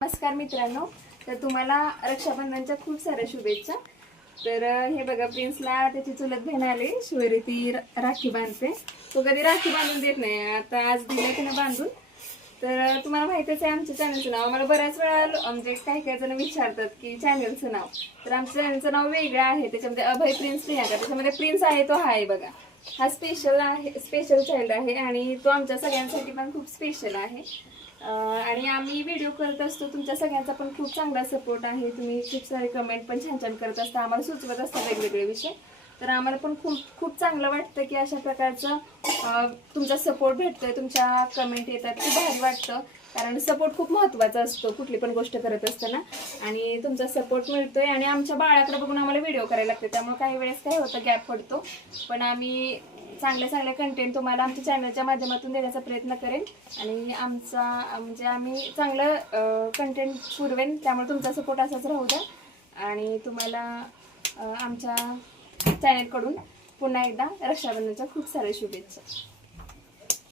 नमस्कार मित्रांनो, तर तुम्हाला रक्षाबंधनच्या खूप साऱ्या शुभेच्छा। तर हे बघा, प्रिन्सला त्याची चुलत बहीण आली शिवरी, ती राखी बांधते। तो कधी राखी बांधून देत नाही, आता आज दिलं तिनं बांधून। तर तुम्हाला माहितीच आहे आमच्या चॅनलचं नाव, मला बऱ्याच वेळा म्हणजे काही जण विचारतात की चॅनलचं नाव। तर आमच्या चॅनलचं नाव वेगळं आहे, त्याच्यामध्ये अभय प्रिन्स लिहा का, त्याच्यामध्ये प्रिन्स आहे तो हा आहे बघा, हा स्पेशल आहे, स्पेशल चाइल्ड आहे आणि तो आमच्या सगळ्यांसाठी पण खूप स्पेशल आहे। आणि आम्ही व्हिडिओ करत असतो, तुमच्या सगळ्यांचा पण खूप चांगला सपोर्ट आहे, तुम्ही खूप सारे कमेंट पण छान छान करत असता, आम्हाला सुचवत असता वेगवेगळे विषय। तर आम्हाला पण खूप खूप चांगलं वाटतं की अशा प्रकारचं तुमचा सपोर्ट भेटतोय, तुमच्या कमेंट येतात, खूप भारी वाटतं। कारण सपोर्ट खूप महत्त्वाचा असतो कुठली पण गोष्ट करत असताना, आणि तुमचा सपोर्ट मिळतोय। आणि आमच्या बाळाकडे बघून आम्हाला व्हिडिओ करायला लागते, त्यामुळे काही वेळेस काय होतं, गॅप पडतो, पण आम्ही चांगले कंटेंट तुम्हाला आमच्या चॅनलच्या माध्यमातून देण्याचा प्रयत्न करेन आणि आमचा म्हणजे आम्ही चांगलं कंटेंट पुरवेन, त्यामुळे तुमचा सपोर्ट असाच राहू द्या। आणि तुम्हाला आमच्या चॅनलकडून पुन्हा एकदा रक्षाबंधनच्या खूप साऱ्या शुभेच्छा।